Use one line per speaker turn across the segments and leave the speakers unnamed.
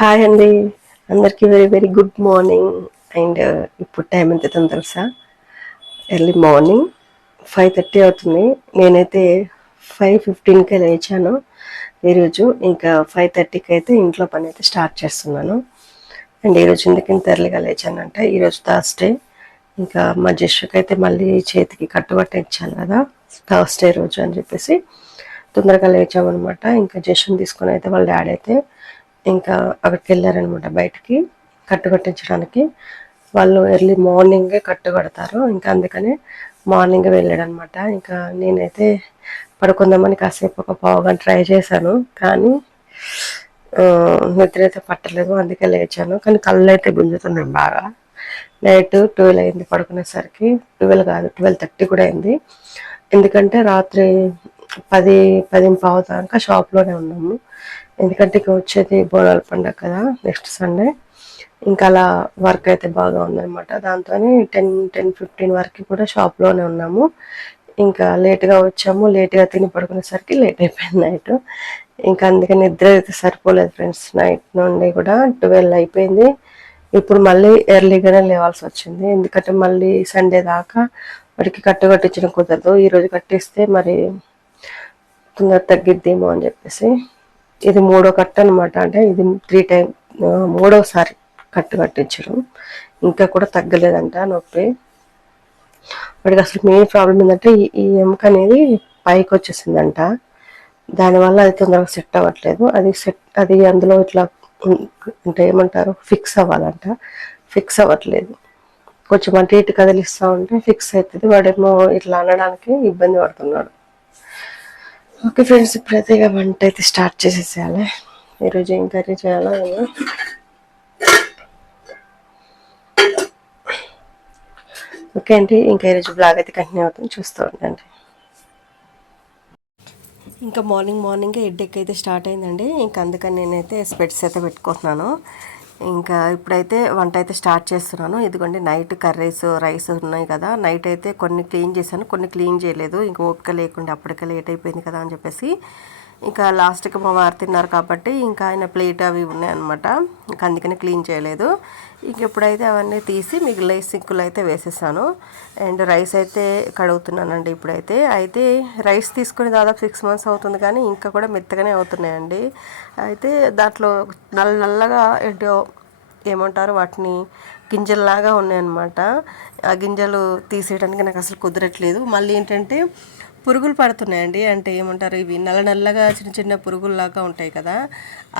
Hi అండి. అందరికీ very very good morning and ఇప్పుడు టైం ఎంత అవుతుందో తెలుసా? ఎర్లీ మార్నింగ్ ఫైవ్ థర్టీ అవుతుంది. నేనైతే ఫైవ్ ఫిఫ్టీన్కే లేచాను. ఈరోజు ఇంకా ఫైవ్ థర్టీకి అయితే ఇంట్లో పని అయితే స్టార్ట్ చేస్తున్నాను. అండ్ ఈరోజు ఎందుకు ఇంత ఎర్లీగా లేచానంటే? ఈరోజు థర్స్డే ఇంకా మా జస్ట్కి అయితే మళ్ళీ చేతికి కట్టుబట్ట ఇచ్చాను కదా. థర్స్డే రోజు అని చెప్పేసి తొందరగా లేచామన్నమాట. ఇంకా జస్ట్ని తీసుకొని అయితే వాళ్ళ డాడీ అయితే ఇంకా అక్కడికి వెళ్ళారనమాట బయటికి కట్టు కట్టించడానికి. వాళ్ళు ఎర్లీ మార్నింగే కట్టు కడతారు. ఇంకా అందుకనే మార్నింగ్ వెళ్ళాడనమాట. ఇంకా నేనైతే పడుకుందామని కాసేపు ఒక పావు గంట ట్రై చేశాను. కానీ నిద్ర అయితే పట్టలేదు. అందుకే లేచాను. కానీ కళ్ళు అయితే గుంజుతున్నాను బాగా. నైట్ ట్వెల్వ్ అయింది పడుకునేసరికి. ట్వెల్వ్ కాదు ట్వెల్వ్ థర్టీ కూడా అయింది. ఎందుకంటే రాత్రి పది పది పావు దాకా షాప్లోనే ఉన్నాము. ఎందుకంటే ఇక వచ్చేది బోనాల పండుగ కదా నెక్స్ట్ సండే ఇంకా అలా వర్క్ అయితే బాగా ఉందన్నమాట. దాంతో టెన్ టెన్ ఫిఫ్టీన్ వరకు కూడా షాప్లోనే ఉన్నాము. ఇంకా లేట్గా వచ్చాము. లేట్గా తిని పడుకునేసరికి లేట్ అయిపోయింది నైట్ ఇంకా అందుకని నిద్ర అయితే సరిపోలేదు ఫ్రెండ్స్ నైట్ నుండి కూడా ట్వెల్వ్ అయిపోయింది. ఇప్పుడు మళ్ళీ ఎర్లీగానే లేవాల్సి వచ్చింది. ఎందుకంటే మళ్ళీ సండే దాకా వాడికి కట్టు కట్టించడం కుదరదు. ఈరోజు కట్టిస్తే మరి తొందర తగ్గిద్దేమో అని చెప్పేసి. ఇది మూడో కట్ అనమాట అంటే ఇది త్రీ టైం మూడోసారి కట్టు కట్టించడం. ఇంకా కూడా తగ్గలేదంట నొప్పి. వాడికి అసలు మెయిన్ ప్రాబ్లం ఏంటంటే ఈ- ఎముక అనేది పైకి వచ్చేసిందంట. దానివల్ల అది తొందరగా సెట్ అవ్వట్లేదు. అది సెట్ అది అందులో ఇట్లా అంటే ఏమంటారు? ఫిక్స్ అవ్వాలంట. ఫిక్స్ అవ్వట్లేదు. కొంచెం అటు ఇటు కదిలిస్తూ ఉంటే ఫిక్స్ అవుతుంది వాడేమో ఇట్లా అనడానికి ఇబ్బంది పడుతున్నాడు. ఓకే ఫ్రెండ్స్ ఇప్పుడైతే ఇక వంట అయితే స్టార్ట్ చేసేసేయాలి. ఈరోజు ఏం కర్రీ చేయాలో ఏమో. ఓకే అండి ఇంకా ఈరోజు బ్లాగ్ అయితే కంటిన్యూ అవుతుంది చూస్తూ ఉండండి. ఇంకా మార్నింగ్ మార్నింగే హెడ్ఏక్ అయితే స్టార్ట్ అయిందండి. ఇంకా అందుకని నేనైతే స్పెట్స్ అయితే పెట్టుకుంటున్నాను. ఇంకా ఇప్పుడైతే వంట అయితే స్టార్ట్ చేస్తున్నాను. ఇదిగోండి నైట్ కర్రీస్ రైస్ ఉన్నాయి కదా. నైట్ అయితే కొన్ని క్లీన్ చేశాను కొన్ని క్లీన్ చేయలేదు. ఇంకా ఓపిక లేకుండా అప్పటికే లేట్ అయిపోయింది కదా అని చెప్పేసి ఇంకా లాస్ట్కి మా వారు తిన్నారు కాబట్టి ఇంకా ఆయన ప్లేట్ అవి ఉన్నాయన్నమాట ఇంకా అందుకని క్లీన్ చేయలేదు. ఇంక ఇప్పుడైతే అవన్నీ తీసి మిగిలిన సింకులు అయితే వేసేసాను. అండ్ రైస్ అయితే కడుగుతున్నానండి ఇప్పుడైతే. అయితే రైస్ తీసుకుని దాదాపు సిక్స్ మంత్స్ అవుతుంది కానీ ఇంకా కూడా మెత్తగానే అవుతున్నాయండి. అయితే దాంట్లో నల్ల నల్లగా ఏంటో ఏమంటారు వాటిని గింజల్లాగా ఉన్నాయన్నమాట. ఆ గింజలు తీసేయడానికి నాకు అసలు కుదరట్లేదు. మళ్ళీ ఏంటంటే పురుగులు పడుతున్నాయండి. అంటే ఏమంటారు ఇవి నల్ల నల్లగా చిన్న చిన్న పురుగుల్లాగా ఉంటాయి కదా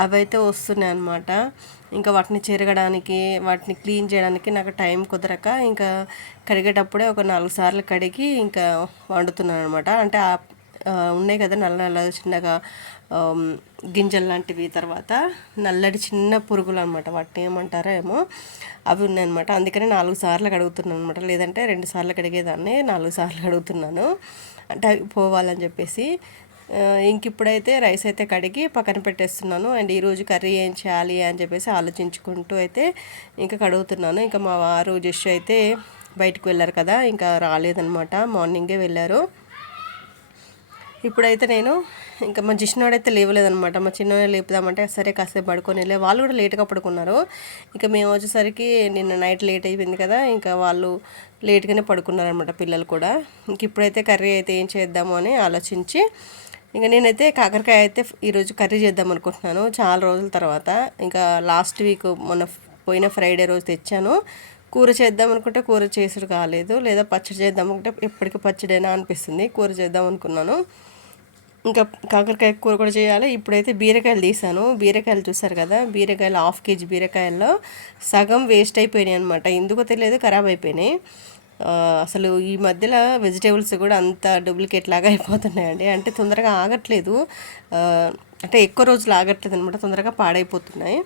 అవైతే వస్తున్నాయి అనమాట ఇంకా వాటిని చెరగడానికి వాటిని క్లీన్ చేయడానికి నాకు టైం కుదరక ఇంకా కడిగేటప్పుడే ఒక నాలుగు సార్లు కడిగి ఇంకా వండుతున్నాను అనమాట అంటే ఆ ఉన్నాయి కదా నల్ల నల్ల చిన్నగా గింజలు లాంటివి తర్వాత నల్లటి చిన్న పురుగులు అనమాట వాటిని ఏమంటారో ఏమో అవి ఉన్నాయన్నమాట అందుకని నాలుగు సార్లు కడుగుతున్నాను అనమాట లేదంటే రెండు సార్లు కడిగేదాన్ని నాలుగు సార్లు కడుగుతున్నాను. పోవాలని చెప్పేసి ఇంక ఇప్పుడైతే రైస్ అయితే కడిగి పక్కన పెట్టేస్తున్నాను. అండ్ ఈరోజు కర్రీ ఏం చేయాలి అని చెప్పేసి ఆలోచించుకుంటూ అయితే ఇంకా కడుగుతున్నాను. ఇంకా మా వారు జస్ట్ అయితే బయటకు వెళ్ళారు కదా ఇంకా రాలేదనమాట మార్నింగే వెళ్ళారు. ఇప్పుడైతే నేను ఇంకా మా జిష్ణుడైతే లేవలేదనమాట మా చిన్న లేపుదామంటే సరే కాసేపు పడుకొని వెళ్ళే వాళ్ళు కూడా లేట్గా పడుకున్నారు. ఇంకా మేము వచ్చేసరికి నిన్న నైట్ లేట్ అయిపోయింది కదా ఇంకా వాళ్ళు లేట్గానే పడుకున్నారనమాట పిల్లలు కూడా. ఇంక ఇప్పుడైతే కర్రీ అయితే ఏం చేద్దాము అని ఆలోచించి ఇంకా నేనైతే కాకరకాయ అయితే ఈరోజు కర్రీ చేద్దాం అనుకుంటున్నాను చాలా రోజుల తర్వాత. ఇంకా లాస్ట్ వీక్ మొన్న పోయిన ఫ్రైడే రోజు తెచ్చాను. కూర చేద్దాం అనుకుంటే కూర చేసుడు కాలేదు లేదా పచ్చడి చేద్దాం అనుకుంటే ఎప్పటికీ పచ్చడైనా అనిపిస్తుంది కూర చేద్దాం అనుకున్నాను. ఇంకా కాకరకాయ కూర కూడా చేయాలి. ఇప్పుడైతే బీరకాయలు తీసాను. బీరకాయలు చూసారు కదా? బీరకాయలు హాఫ్ కేజీ బీరకాయల్లో సగం వేస్ట్ అయిపోయినాయి అనమాట ఎందుకో తెలియదు ఖరాబ్ అయిపోయినాయి. అసలు ఈ మధ్యలో వెజిటేబుల్స్ కూడా అంత డూప్లికేట్ లాగా అయిపోతున్నాయండి. అంటే తొందరగా ఆగట్లేదు. అంటే ఎక్కువ రోజులు ఆగట్లేదు అనమాట తొందరగా పాడైపోతున్నాయి.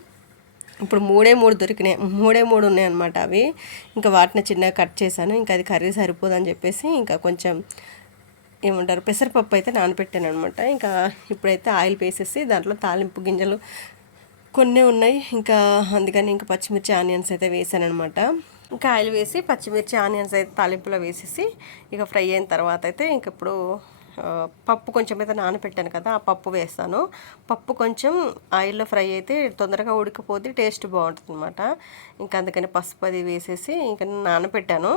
ఇప్పుడు మూడే మూడు దొరికినాయి. మూడే మూడు ఉన్నాయి అనమాట అవి. ఇంకా వాటిని చిన్నగా కట్ చేశాను. ఇంకా అది కర్రీ సరిపోదని చెప్పేసి ఇంకా కొంచెం ఏమంటారు పెసరపప్పు అయితే నానబెట్టాను అనమాట ఇంకా ఇప్పుడైతే ఆయిల్ వేసేసి దాంట్లో తాలింపు గింజలు కొన్ని ఉన్నాయి. ఇంకా అందుకని ఇంకా పచ్చిమిర్చి ఆనియన్స్ అయితే వేసాను అనమాట ఇంకా ఆయిల్ వేసి పచ్చిమిర్చి ఆనియన్స్ అయితే తాలింపులో వేసేసి ఇక ఫ్రై అయిన తర్వాత అయితే ఇంక ఇప్పుడు పప్పు కొంచెం అయితే నానబెట్టాను కదా ఆ పప్పు వేస్తాను. పప్పు కొంచెం ఆయిల్లో ఫ్రై అయితే తొందరగా ఉడికిపోతే టేస్ట్ బాగుంటుంది అనమాట ఇంకా అందుకని పసుపు అది వేసేసి ఇంకా నానబెట్టాను.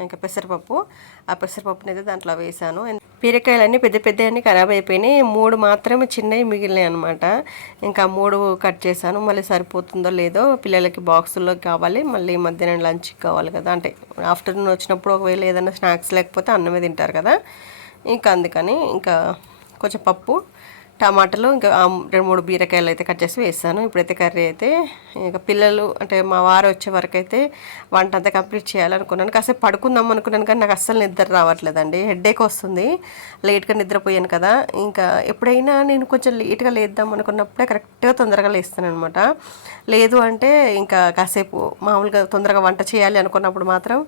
ఇంకా పెసరపప్పు. ఆ పెసరపప్పుని అయితే దాంట్లో వేసాను. బీరకాయలన్నీ పెద్ద పెద్దవన్నీ ఖరాబ్ అయిపోయినాయి. మూడు మాత్రమే చిన్నవి మిగిలినాయి అనమాట ఇంకా మూడు కట్ చేశాను. మళ్ళీ సరిపోతుందో లేదో పిల్లలకి బాక్సుల్లో కావాలి. మళ్ళీ మధ్యాహ్నం లంచ్కి కావాలి కదా. అంటే ఆఫ్టర్నూన్ వచ్చినప్పుడు ఒకవేళ ఏదైనా స్నాక్స్ లేకపోతే అన్నమే తింటారు కదా. ఇంకా అందుకని ఇంకా కొంచెం పప్పు టమాటాలు ఇంకా రెండు మూడు బీరకాయలు అయితే కట్ చేసి వేస్తాను ఇప్పుడైతే కర్రీ అయితే ఇంకా పిల్లలు అంటే మా వారు వచ్చే వరకు అయితే వంట అంతా కంప్లీట్ చేయాలనుకున్నాను. కాసేపు పడుకుందాం అనుకున్నాను కానీ నాకు అస్సలు నిద్ర రావట్లేదండి. హెడ్ఏక్ వస్తుంది. లేట్గా నిద్రపోయాను కదా. ఇంకా ఎప్పుడైనా నేను కొంచెం లేట్గా లేద్దాం అనుకున్నప్పుడే కరెక్ట్గా తొందరగా లేస్తాను అనమాట లేదు అంటే ఇంకా కాసేపు మామూలుగా తొందరగా వంట చేయాలి అనుకున్నప్పుడు మాత్రం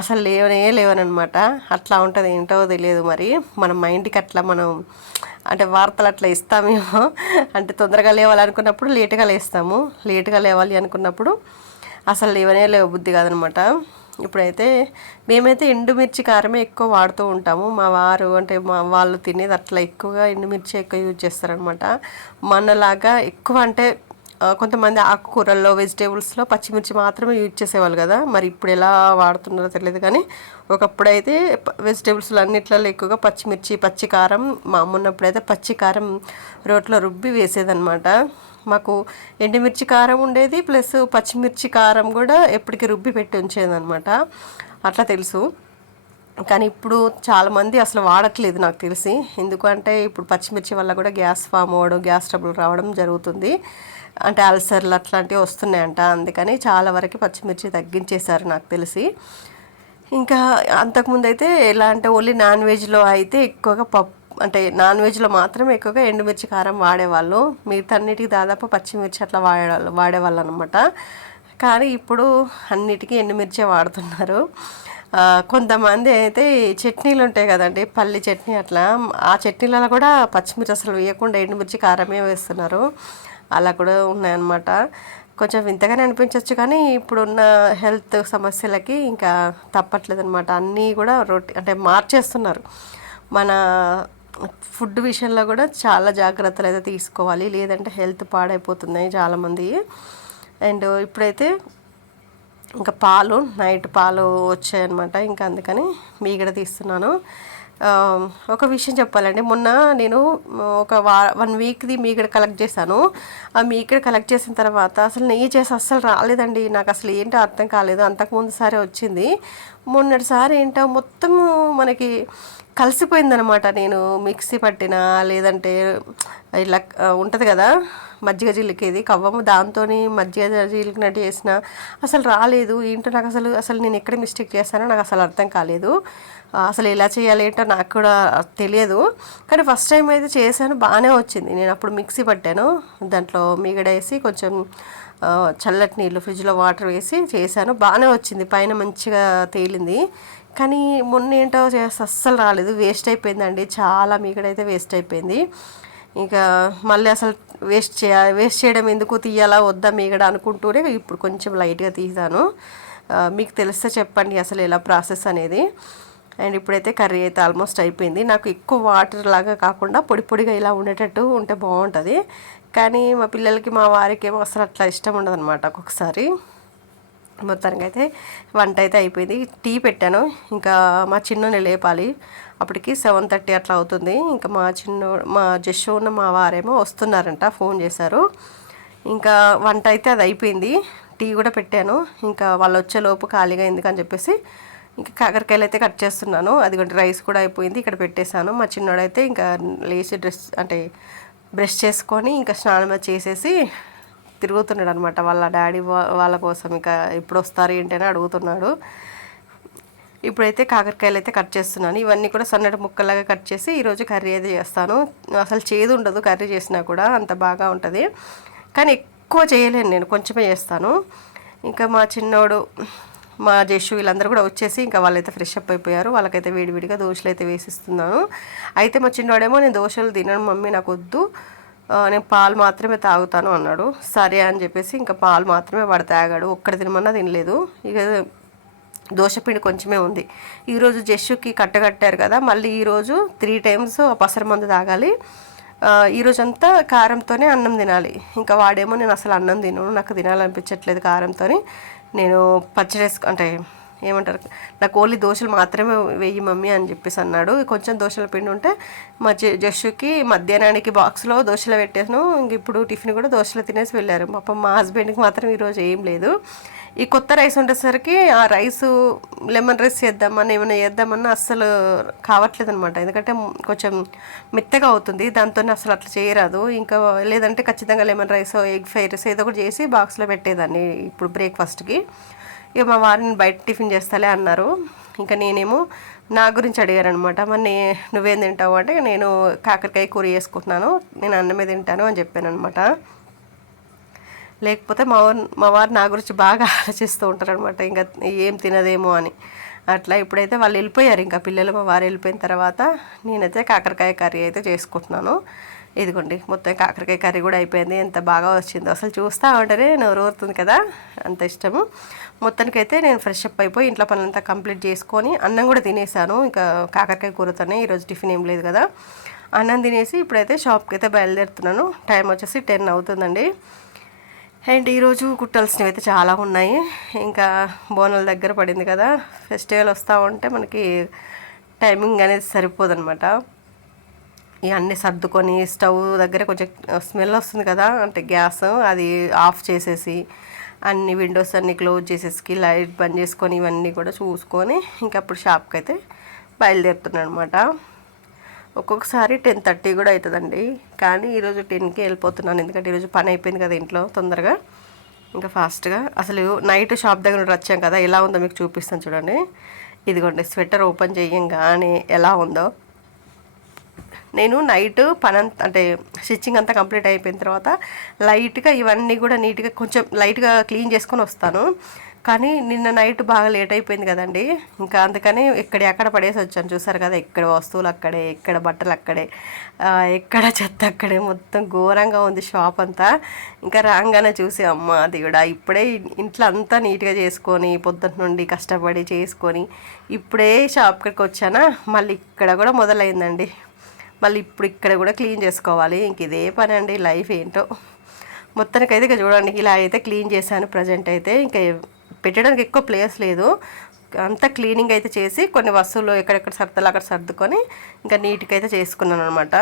అసలు లేవనే లేవనమాట అట్లా ఉంటుంది ఏంటో తెలియదు మరి. మన మైండ్కి అట్లా మనం అంటే వార్తలు అట్లా ఇస్తామేమో. అంటే తొందరగా లేవాలనుకున్నప్పుడు లేటుగా లేస్తాము. లేటుగా లేవాలి అనుకున్నప్పుడు అసలు లేవనే లేవు బుద్ధి కాదనమాట. ఇప్పుడైతే మేమైతే ఎండుమిర్చి కారమే ఎక్కువ వాడుతూ ఉంటాము. మా వారు అంటే మా వాళ్ళు తినేది అట్లా ఎక్కువగా ఎండుమిర్చి ఎక్కువ యూజ్ చేస్తారనమాట. మనలాగా ఎక్కువ అంటే కొంతమంది ఆకుకూరల్లో వెజిటేబుల్స్లో పచ్చిమిర్చి మాత్రమే యూజ్ చేసేవాళ్ళు కదా. మరి ఇప్పుడు ఎలా వాడుతున్నారో తెలియదు కానీ ఒకప్పుడైతే వెజిటేబుల్స్లో అన్నిట్లలో ఎక్కువగా పచ్చిమిర్చి పచ్చి కారం మా అమ్మ ఉన్నప్పుడైతే పచ్చి కారం రోట్లో రుబ్బి వేసేదనమాట మాకు ఎండుమిర్చి కారం ఉండేది ప్లస్ పచ్చిమిర్చి కారం కూడా ఎప్పటికీ రుబ్బి పెట్టి ఉంచేదన్నమాట. అట్లా తెలుసు. కానీ ఇప్పుడు చాలామంది అసలు వాడట్లేదు నాకు తెలిసి. ఎందుకంటే ఇప్పుడు పచ్చిమిర్చి వల్ల కూడా గ్యాస్ ఫామ్ అవ్వడం గ్యాస్ ట్రబుల్ రావడం జరుగుతుంది. అంటే అల్సర్లు అట్లాంటివి వస్తున్నాయంట. అందుకని చాలా వరకు పచ్చిమిర్చి తగ్గించేశారు నాకు తెలిసి. ఇంకా అంతకుముందు అయితే ఎలా అంటే ఓన్లీ నాన్ వెజ్లో అయితే ఎక్కువగా పప్పు అంటే నాన్ వెజ్లో మాత్రమే ఎక్కువగా ఎండుమిర్చి కారం వాడేవాళ్ళు. మిగతా అన్నిటికీ దాదాపు పచ్చిమిర్చి అట్లా వాడే వాడేవాళ్ళు అనమాట కానీ ఇప్పుడు అన్నిటికీ ఎండుమిర్చే వాడుతున్నారు. కొంతమంది అయితే చట్నీలు ఉంటాయి కదండి పల్లి చట్నీ అట్లా. ఆ చట్నీలలో కూడా పచ్చిమిర్చి అసలు వేయకుండా ఎండుమిర్చి కారమే వేస్తున్నారు. అలా కూడా ఉన్నాయన్నమాట. కొంచెం వింతగానే అనిపించవచ్చు కానీ ఇప్పుడున్న హెల్త్ సమస్యలకి ఇంకా తప్పట్లేదు అనమాట అన్నీ కూడా రొట్టి అంటే మార్చేస్తున్నారు. మన ఫుడ్ విషయంలో కూడా చాలా జాగ్రత్తలు అయితే తీసుకోవాలి. లేదంటే హెల్త్ పాడైపోతున్నాయి చాలామంది. అండ్ ఇప్పుడైతే ఇంకా పాలు నైట్ పాలు వచ్చాయన్నమాట. ఇంకా అందుకని మీగడ తీస్తున్నాను. ఒక విషయం చెప్పాలండి. మొన్న నేను ఒక వా వన్ వీక్ది మీగడ కలెక్ట్ చేశాను. ఆ మీగడ కలెక్ట్ చేసిన తర్వాత అసలు నెయ్యి చేసి అస్సలు రాలేదండి. నాకు అసలు ఏంటో అర్థం కాలేదు. అంతకుముందు సరే వచ్చింది. మొన్నటిసారి ఏంటో మొత్తము మనకి కలిసిపోయిందనమాట నేను మిక్సీ పట్టిన లేదంటే ఇలా ఉంటుంది కదా మజ్జిగ జిలికేది కవ్వము దాంతో మజ్జిగ జిలికినట్టు చేసిన అసలు రాలేదు. ఏంటో నాకు అసలు అసలు నేను ఎక్కడ మిస్టేక్ చేశానో నాకు అసలు అర్థం కాలేదు. అసలు ఎలా చేయాలి ఏంటో నాకు కూడా తెలియదు. కానీ ఫస్ట్ టైం అయితే చేశాను బాగానే వచ్చింది. నేను అప్పుడు మిక్సీ పట్టాను దాంట్లో మీగడ వేసి కొంచెం చల్లటి నీళ్ళు ఫ్రిడ్జ్లో వాటర్ వేసి చేశాను. బాగానే వచ్చింది. పైన మంచిగా తేలింది. కానీ మొన్న ఏంటో చేస్తే అస్సలు రాలేదు. వేస్ట్ అయిపోయిందండి. చాలా మీకడైతే వేస్ట్ అయిపోయింది. ఇంకా మళ్ళీ అసలు వేస్ట్ చేయాలి వేస్ట్ చేయడం ఎందుకు తీయాలా వద్దా మీగడ అనుకుంటూనే ఇప్పుడు కొంచెం లైట్గా తీసాను. మీకు తెలిస్తే చెప్పండి అసలు ఎలా ప్రాసెస్ అనేది. అండ్ ఇప్పుడైతే కర్రీ అయితే ఆల్మోస్ట్ అయిపోయింది. నాకు ఎక్కువ వాటర్ లాగా కాకుండా పొడి పొడిగా ఇలా ఉండేటట్టు ఉంటే బాగుంటుంది. కానీ మా పిల్లలకి మా వారికి ఏమో అసలు అట్లా ఇష్టం ఉండదు అనమాట ఒక్కొక్కసారి. మొత్తానికి అయితే వంట అయితే అయిపోయింది. టీ పెట్టాను. ఇంకా మా చిన్నని లేపాలి. అప్పటికి సెవెన్ థర్టీ అట్లా అవుతుంది. ఇంకా మా చిన్న మా జస్సు ఉన్న మా వారేమో వస్తున్నారంట ఫోన్ చేశారు. ఇంకా వంట అయితే అది అయిపోయింది. టీ కూడా పెట్టాను. ఇంకా వాళ్ళు వచ్చేలోపు ఖాళీగా ఎందుకని చెప్పేసి ఇంకా కాకరకాయలు అయితే కట్ చేస్తున్నాను. అది రైస్ కూడా అయిపోయింది. ఇక్కడ పెట్టేశాను. మా చిన్నోడైతే ఇంకా లేచి డ్రెస్ అంటే బ్రష్ చేసుకొని ఇంకా స్నానం చేసేసి తిరుగుతున్నాడు అనమాట వాళ్ళ డాడీ వాళ్ళ కోసం ఇంకా ఎప్పుడు వస్తారు ఏంటని అడుగుతున్నాడు. ఇప్పుడైతే కాకరకాయలు అయితే కట్ చేస్తున్నాను. ఇవన్నీ కూడా సన్నటి ముక్కలాగా కట్ చేసి ఈరోజు కర్రీ అయితే చేస్తాను. అసలు చేదు ఉండదు కర్రీ చేసినా కూడా అంత బాగా ఉంటుంది. కానీ ఎక్కువ చేయలేను నేను కొంచెమే చేస్తాను. ఇంకా మా చిన్నోడు మా జస్సు వీళ్ళందరూ కూడా వచ్చేసి ఇంకా వాళ్ళైతే ఫ్రెష్ అప్ అయిపోయారు. వాళ్ళకైతే వేడివిడిగా దోశలు అయితే వేసిస్తున్నాను. అయితే మా చిన్నవాడేమో నేను దోశలు తినను మమ్మీ నాకు వద్దు నేను పాలు మాత్రమే తాగుతాను అన్నాడు. సరే అని చెప్పేసి ఇంకా పాలు మాత్రమే వాడు తాగాడు. ఒక్కడ తినమన్నా తినలేదు. ఇక దోశపిండి కొంచెమే ఉంది. ఈరోజు జస్సుకి కట్టగట్టారు కదా మళ్ళీ ఈరోజు త్రీ టైమ్స్ పసర మందు తాగాలి. ఈరోజంతా ఈ రోజంతా కారంతోనే అన్నం తినాలి. ఇంకా వాడేమో నేను అసలు అన్నం తినను నాకు తినాలనిపించట్లేదు కారంతో నేను పచ్చడి వేసుకు అంటే ఏమంటారు? నాకు ఓన్లీ దోశలు మాత్రమే వెయ్యి మమ్మీ అని చెప్పేసి అన్నాడు. కొంచెం దోశల పిండి ఉంటే మా జ- జస్సుకి మధ్యాహ్నానికి బాక్స్లో దోశలు పెట్టాను ఇంక ఇప్పుడు టిఫిన్ కూడా దోశలు తినేసి వెళ్ళారు. పాపం మా హస్బెండ్కి మాత్రం ఈరోజు ఏం లేదు. ఈ కొత్త రైస్ ఉండేసరికి ఆ రైస్ లెమన్ రైస్ చేద్దామని ఏమైనా చేద్దామన్నా అస్సలు కావట్లేదు అనమాట ఎందుకంటే కొంచెం మెత్తగా అవుతుంది. దాంతో అసలు అట్లా చేయరాదు. ఇంకా లేదంటే ఖచ్చితంగా lemon rice egg fried rice ఏదో ఒకటి చేసి బాక్స్లో పెట్టేదాన్ని ఇప్పుడు బ్రేక్ఫాస్ట్కి. ఇక మా వారిని బయట టిఫిన్ చేస్తాలే అన్నారు. ఇంకా నేనేమో నా గురించి అడిగారనమాట. మరి నే నువ్వేం తింటావు అంటే నేను కాకరకాయ కూర చేసుకుంటున్నాను నేను అన్నమే తింటాను అని చెప్పాను అనమాట లేకపోతే మా వారు మా వారు నా గురించి బాగా ఆలోచిస్తూ ఉంటారనమాట. ఇంకా ఏం తినదేమో అని. అట్లా ఇప్పుడైతే వాళ్ళు వెళ్ళిపోయారు. ఇంకా పిల్లలు మా వారు వెళ్ళిపోయిన తర్వాత నేనైతే కాకరకాయ కర్రీ అయితే చేసుకుంటున్నాను. ఇదిగోండి మొత్తం కాకరకాయ కర్రీ కూడా అయిపోయింది. ఎంత బాగా వచ్చిందో అసలు చూస్తూ ఉంటేనే నోరు ఊరుతుంది కదా అంత ఇష్టము. మొత్తానికైతే నేను ఫ్రెష్ అప్ అయిపోయి ఇంట్లో పనులంతా కంప్లీట్ చేసుకొని అన్నం కూడా తినేసాను. ఇంకా కాకరకాయ కూరతోనే ఈరోజు టిఫిన్ ఏం లేదు కదా. అన్నం తినేసి ఇప్పుడైతే షాప్కి అయితే బయలుదేరుతున్నాను. టైం వచ్చేసి టెన్ అవుతుందండి. అండ్ ఈరోజు కుట్టాల్సినవి అయితే చాలా ఉన్నాయి. ఇంకా బోనాల దగ్గర పడింది కదా ఫెస్టివల్ వస్తూ ఉంటే మనకి టైమింగ్ అనేది సరిపోదనమాట ఈ సర్దుకొని స్టవ్ దగ్గర కొంచెం స్మెల్ వస్తుంది కదా అంటే గ్యాస్ అది ఆఫ్ చేసేసి అన్ని విండోస్ అన్ని క్లోజ్ చేసేసి లైట్ బంద్ చేసుకొని ఇవన్నీ కూడా చూసుకొని ఇంకా అప్పుడు షాప్కి అయితే బయలుదేరుతున్నాను అనమాట ఒక్కొక్కసారి టెన్ థర్టీ కూడా అవుతుందండి కానీ ఈరోజు టెన్కి వెళ్ళిపోతున్నాను. ఎందుకంటే ఈరోజు పని అయిపోయింది కదా ఇంట్లో తొందరగా. ఇంకా ఫాస్ట్గా. అసలు నైట్ షాప్ దగ్గర వచ్చాం కదా ఎలా ఉందో మీకు చూపిస్తాను చూడండి. ఇదిగోండి స్వెటర్ ఓపెన్ చేయంగానే ఎలా ఉందో. నేను నైట్ పనంత అంటే స్టిచ్చింగ్ అంతా కంప్లీట్ అయిపోయిన తర్వాత లైట్గా ఇవన్నీ కూడా నీట్గా కొంచెం లైట్గా క్లీన్ చేసుకొని వస్తాను. కానీ నిన్న నైట్ బాగా లేట్ అయిపోయింది కదండి. ఇంకా అందుకని ఎక్కడ ఎక్కడ పడేసి వచ్చాను. చూసారు కదా ఎక్కడ వస్తువులు అక్కడే ఎక్కడ బట్టలు అక్కడే ఎక్కడ చెత్త అక్కడే మొత్తం ఘోరంగా ఉంది షాప్ అంతా. ఇంకా రాగానే చూసి అమ్మ దేవుడా ఇప్పుడే ఇంట్లో అంతా నీట్గా చేసుకొని పొద్దున్న నుండి కష్టపడి చేసుకొని ఇప్పుడే షాప్కి వచ్చానా? మళ్ళీ ఇక్కడ కూడా మొదలైందండి. మళ్ళీ ఇప్పుడు ఇక్కడ కూడా క్లీన్ చేసుకోవాలి. ఇంక ఇదే పని అండి లైఫ్ ఏంటో. మొత్తానికైతే ఇక చూడండి. ఇలా అయితే క్లీన్ చేశాను ప్రజెంట్ అయితే. ఇంకా పెట్టడానికి ఎక్కువ ప్లేస్ లేదు. అంతా క్లీనింగ్ అయితే చేసి కొన్ని వస్తువులు ఎక్కడెక్కడ సర్దాలు అక్కడ సర్దుకొని ఇంకా నీట్గా అయితే చేసుకున్నాను అనమాట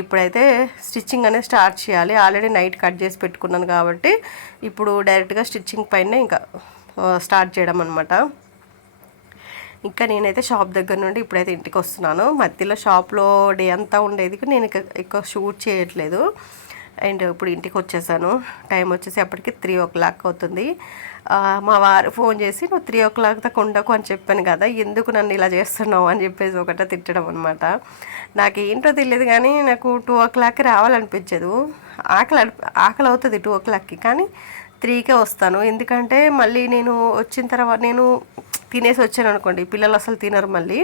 ఇప్పుడైతే స్టిచ్చింగ్ అనేది స్టార్ట్ చేయాలి. ఆల్రెడీ నైట్ కట్ చేసి పెట్టుకున్నాను కాబట్టి ఇప్పుడు డైరెక్ట్గా స్టిచ్చింగ్ పైన ఇంకా స్టార్ట్ చేయడం అనమాట ఇంకా నేనైతే షాప్ దగ్గర నుండి ఇప్పుడైతే ఇంటికి వస్తున్నాను. మధ్యలో షాప్లో డే అంతా ఉండేది నేను ఎక్కువ షూట్ చేయట్లేదు. అండ్ ఇప్పుడు ఇంటికి వచ్చేసాను. టైం వచ్చేసి అప్పటికి త్రీ ఓ క్లాక్ అవుతుంది. మా వారు ఫోన్ చేసి నువ్వు త్రీ ఓ క్లాక్ దాకా ఉండకు అని చెప్పాను కదా ఎందుకు నన్ను ఇలా చేస్తున్నావు అని చెప్పేసి ఒకటే తిట్టడం అనమాట నాకు ఏంటో తెలియదు కానీ నాకు టూ ఓ క్లాక్ రావాలనిపించదు. ఆకలి ఆకలి అవుతుంది టూ ఓ క్లాక్కి. కానీ త్రీకే వస్తాను. ఎందుకంటే మళ్ళీ నేను వచ్చిన తర్వాత నేను తినేసి వచ్చాను అనుకోండి. పిల్లలు అసలు తినరు మళ్ళీ.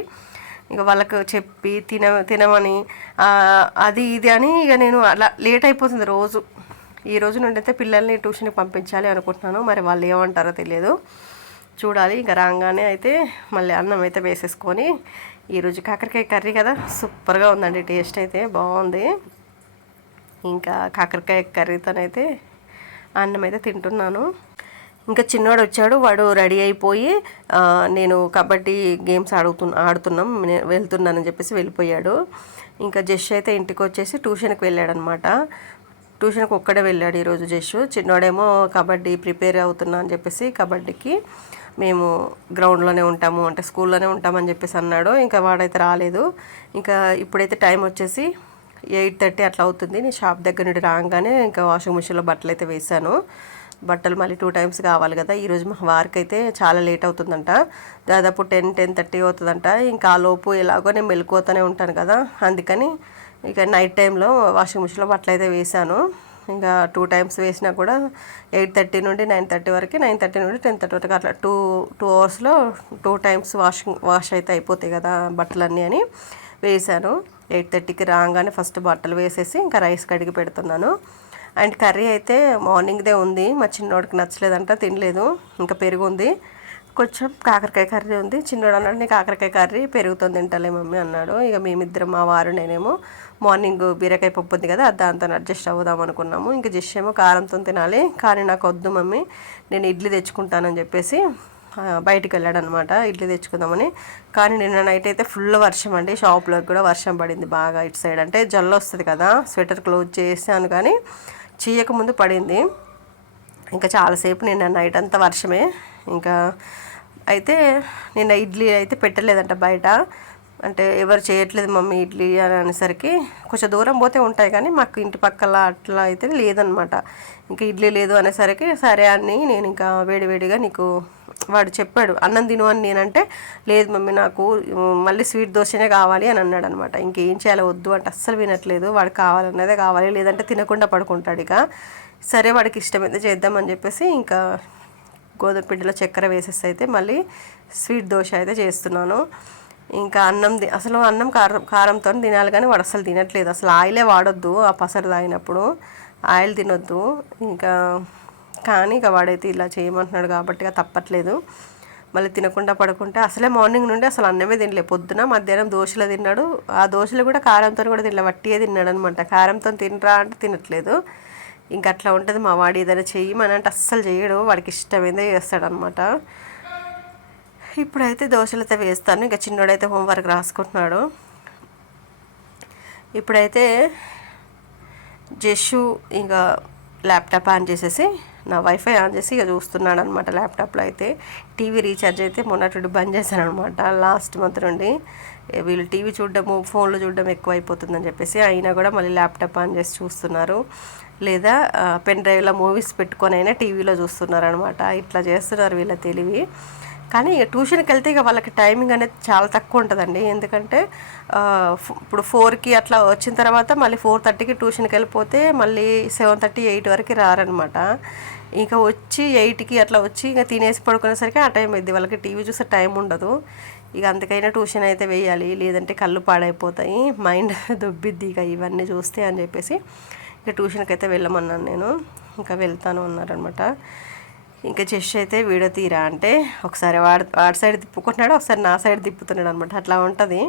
ఇక వాళ్ళకు చెప్పి తిన తినమని అది ఇది అని ఇక నేను అలా లేట్ అయిపోతుంది రోజు. ఈ రోజు నుండి అయితే పిల్లల్ని ట్యూషన్కి పంపించాలి అనుకుంటున్నాను. మరి వాళ్ళు ఏమంటారో తెలియదు. చూడాలి. ఇంకా రాగానే అయితే మళ్ళీ అన్నం అయితే వేసేసుకొని ఈరోజు కాకరకాయ కర్రీ కదా. సూపర్గా ఉందండి. టేస్ట్ అయితే బాగుంది. ఇంకా కాకరకాయ కర్రీతోనైతే అన్నం అయితే తింటున్నాను. ఇంకా చిన్నవాడు వచ్చాడు వాడు రెడీ అయిపోయి నేను కబడ్డీ గేమ్స్ ఆడుతు ఆడుతున్నాం నేను వెళ్తున్నానని చెప్పేసి వెళ్ళిపోయాడు. ఇంకా జష్ అయితే ఇంటికి వచ్చేసి ట్యూషన్కి వెళ్ళాడనమాట. ట్యూషన్కి ఒక్కడే వెళ్ళాడు ఈరోజు జష్. చిన్నోడేమో కబడ్డీ ప్రిపేర్ అవుతున్నా అని చెప్పేసి కబడ్డీకి మేము గ్రౌండ్లోనే ఉంటాము అంటే స్కూల్లోనే ఉంటామని చెప్పేసి అన్నాడు. ఇంకా వాడైతే రాలేదు. ఇంకా ఇప్పుడైతే టైం వచ్చేసి ఎయిట్ థర్టీ అట్లా అవుతుంది. నేను షాప్ దగ్గర నుండి రాగానే ఇంకా వాషింగ్ మిషన్లో బట్టలు అయితే వేసాను బట్టలు మళ్ళీ టూ టైమ్స్ కావాలి కదా. ఈరోజు మా వారికి అయితే చాలా లేట్ అవుతుందంట. దాదాపు టెన్ టెన్ థర్టీ అవుతుందంట. ఇంకా ఆ లోపు ఎలాగో నేను మెలుకోతూనే ఉంటాను కదా. అందుకని ఇక నైట్ టైంలో వాషింగ్ మిషన్లో బట్టలు అయితే వేసాను ఇంకా టూ టైమ్స్ వేసినా కూడా ఎయిట్ థర్టీ నుండి నైన్ థర్టీ వరకు నైన్ థర్టీ నుండి టెన్ థర్టీ వరకు అట్లా టూ టూ అవర్స్లో టూ టైమ్స్ వాషింగ్ వాష్ అయితే అయిపోతాయి కదా బట్టలన్నీ అని వేసాను ఎయిట్ థర్టీకి రాగానే ఫస్ట్ బట్టలు వేసేసి ఇంకా రైస్ కడిగి పెడుతున్నాను. అండ్ కర్రీ అయితే మార్నింగ్దే ఉంది. మా చిన్నోడికి నచ్చలేదంట తినలేదు. ఇంకా పెరుగు ఉంది. కొంచెం కాకరకాయ కర్రీ ఉంది. చిన్నోడు అన్నాడు నీ కాకరకాయ కర్రీ పెరుగుతో తింటలే మమ్మీ అన్నాడు. ఇక మేమిద్దరం మా వారు నేనేమో మార్నింగ్ బీరకాయ పప్పు ఉంది కదా దాంతో అడ్జస్ట్ అవుదాం అనుకున్నాము. ఇంకా జస్ట్ ఏమో కారంతో తినాలి. కానీ నాకు వద్దు మమ్మీ నేను ఇడ్లీ తెచ్చుకుంటానని చెప్పేసి బయటికి వెళ్ళాడు అనమాట ఇడ్లీ తెచ్చుకుందామని. కానీ నిన్న నైట్ అయితే ఫుల్ వర్షం అండి. షాప్లోకి కూడా వర్షం పడింది బాగా ఇటు సైడ్. అంటే జల్లు వస్తుంది కదా స్వెటర్ క్లోజ్ చేసాను కానీ చేయకముందు పడింది. ఇంకా చాలాసేపు నిన్న నైట్ అంతా వర్షమే. ఇంకా అయితే నిన్న ఇడ్లీ అయితే పెట్టలేదంట బయట. అంటే ఎవరు చేయట్లేదు మమ్మీ ఇడ్లీ అని అనేసరికి కొంచెం దూరం పోతే ఉంటాయి కానీ మాకు ఇంటి పక్కల అట్లా అయితే లేదనమాట ఇంకా ఇడ్లీ లేదు అనేసరికి సరే అని నేను ఇంకా వేడివేడిగా నీకు వాడు చెప్పాడు అన్నం తిను అని నేనంటే లేదు మమ్మీ నాకు మళ్ళీ స్వీట్ దోశనే కావాలి అని అన్నాడు అనమాట ఇంకేం చేయాలో వద్దు అంటే అస్సలు వినట్లేదు. వాడు కావాలన్నదే కావాలి లేదంటే తినకుండా పడుకుంటాడు ఇక. సరే వాడికి ఇష్టమైతే చేద్దామని చెప్పేసి ఇంకా గోధుమ పిండిలో చక్కెర వేసేసి అయితే మళ్ళీ స్వీట్ దోశ అయితే చేస్తున్నాను. ఇంకా అన్నం అసలు అన్నం కారం కారంతో తినాలి కానీ వాడు అసలు తినట్లేదు. అసలు ఆయిలే వాడొద్దు ఆ పసరు తాగినప్పుడు. ఆయిల్ తినొద్దు. ఇంకా కానీ ఇక వాడైతే ఇలా చేయమంటున్నాడు కాబట్టి తప్పట్లేదు. మళ్ళీ తినకుండా పడుకుంటే అసలే మార్నింగ్ నుండి అసలు అన్నమే తినలే. పొద్దున మధ్యాహ్నం దోశలు తిన్నాడు. ఆ దోశలు కూడా కారంతో కూడా తినలే. వట్టియే తిన్నాడు అనమాట కారంతో తినరా అంటే తినట్లేదు. ఇంక అట్లా ఉంటుంది. మా వాడు ఏదైనా చెయ్యమని అంటే అస్సలు చేయడు. వాడికి ఇష్టమైందే చేస్తాడనమాట. ఇప్పుడైతే దోశలు అయితే వేస్తాను. ఇంకా చిన్నోడైతే హోంవర్క్ రాసుకుంటున్నాడు. ఇప్పుడైతే జషు ఇంకా ల్యాప్టాప్ ఆన్ చేసేసి నా వైఫై ఆన్ చేసి ఇక చూస్తున్నాడు అనమాట ల్యాప్టాప్లో అయితే. టీవీ రీఛార్జ్ అయితే మొన్నటి బంద్ చేశాను అనమాట లాస్ట్ మంత్ నుండి వీళ్ళు టీవీ చూడడము ఫోన్లో చూడడం ఎక్కువ అయిపోతుందని చెప్పేసి అయినా కూడా మళ్ళీ ల్యాప్టాప్ ఆన్ చేసి చూస్తున్నారు. లేదా పెన్ డ్రైవ్లో మూవీస్ పెట్టుకొని అయినా టీవీలో చూస్తున్నారు అనమాట ఇట్లా చేస్తున్నారు వీళ్ళ తెలివి. కానీ ఇక ట్యూషన్కి వెళ్తే ఇక వాళ్ళకి టైమింగ్ అనేది చాలా తక్కువ ఉంటుందండి. ఎందుకంటే ఇప్పుడు ఫోర్కి అట్లా వచ్చిన తర్వాత మళ్ళీ ఫోర్ థర్టీకి ట్యూషన్కి వెళ్ళిపోతే మళ్ళీ సెవెన్ థర్టీ ఎయిట్ వరకు రారనమాట. ఇంకా వచ్చి ఎయిట్కి అట్లా వచ్చి ఇంకా తినేసి పడుకునేసరికి ఆ టైం అయింది వాళ్ళకి టీవీ చూసే టైం ఉండదు. ఇక అందుకైనా ట్యూషన్ అయితే వేయాలి. లేదంటే కళ్ళు పాడైపోతాయి మైండ్ దొబ్బిద్ది ఇక ఇవన్నీ చూస్తే అని చెప్పేసి ఇక ట్యూషన్కి అయితే వెళ్ళమన్నాను నేను. ఇంకా వెళ్తాను అన్నారనమాట. ఇంకా చెస్ అయితే వీడియో తీరా అంటే ఒకసారి వాడి వాడి సైడ్ తిప్పుకుంటున్నాడు ఒకసారి నా సైడ్ తిప్పుతున్నాడు అనమాట అట్లా ఉంటుంది.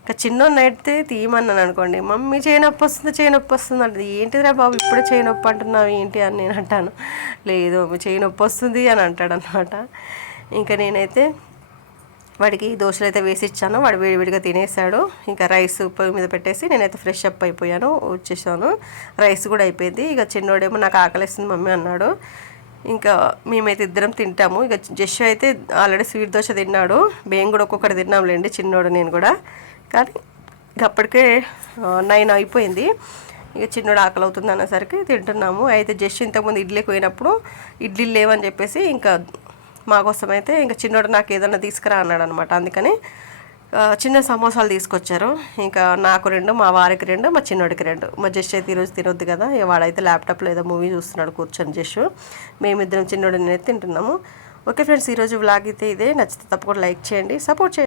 ఇంకా చిన్న అయితే తీయమన్నాను అనుకోండి మమ్మీ చేయి నొప్పి వస్తుంది చేయి నొప్పి వస్తుంది అంటే ఏంటిదిరా బాబు ఇప్పుడే చేయి నొప్పి అంటున్నావు ఏంటి అని నేను అంటాను. లేదు మమ్మీ చేయి నొప్పి వస్తుంది అని అంటాడు అనమాట ఇంకా నేనైతే వాడికి దోశలు అయితే వేసి ఇచ్చాను. వాడు వేడివేడిగా తినేసాడు. ఇంకా రైస్ పొయ్యి మీద పెట్టేసి నేనైతే ఫ్రెష్ అప్ అయిపోయాను వచ్చేసాను. రైస్ కూడా అయిపోయింది. ఇక చిన్నోడేమో నాకు ఆకలిస్తుంది మమ్మీ అన్నాడు. ఇంకా మేమైతే ఇద్దరం తింటాము. ఇక జస్ట్ అయితే ఆల్రెడీ స్వీట్ దోశ తిన్నాడు. మేము కూడా ఒక్కొక్కటి తిన్నాంలేండి చిన్నోడు నేను కూడా. కానీ ఇక అప్పటికే నైన్ అయిపోయింది. ఇక చిన్నోడు ఆకలి అవుతుంది అనేసరికి తింటున్నాము. అయితే జస్ట్ ఇంతకుముందు ఇడ్లీకి పోయినప్పుడు ఇడ్లీ లేవని చెప్పేసి ఇంకా మా కోసం అయితే ఇంకా చిన్నోడు నాకు ఏదైనా తీసుకురా అన్నాడు అనమాట అందుకని చిన్న సమోసాలు తీసుకొచ్చారు. ఇంకా నాకు రెండు మా వారికి రెండు మా చిన్నోడికి రెండు. మా జస్ట్ అయితే ఈరోజు తినొద్దు కదా. వాడైతే ల్యాప్టాప్లో ఏదో మూవీ చూస్తున్నాడు కూర్చొని జస్ట్. మేమిద్దరం చిన్నోడిని తింటున్నాము. ఓకే ఫ్రెండ్స్ ఈరోజు వ్లాగ్ అయితే ఇదే. నచ్చితే తప్పకుండా లైక్ చేయండి. సపోర్ట్ చేయండి.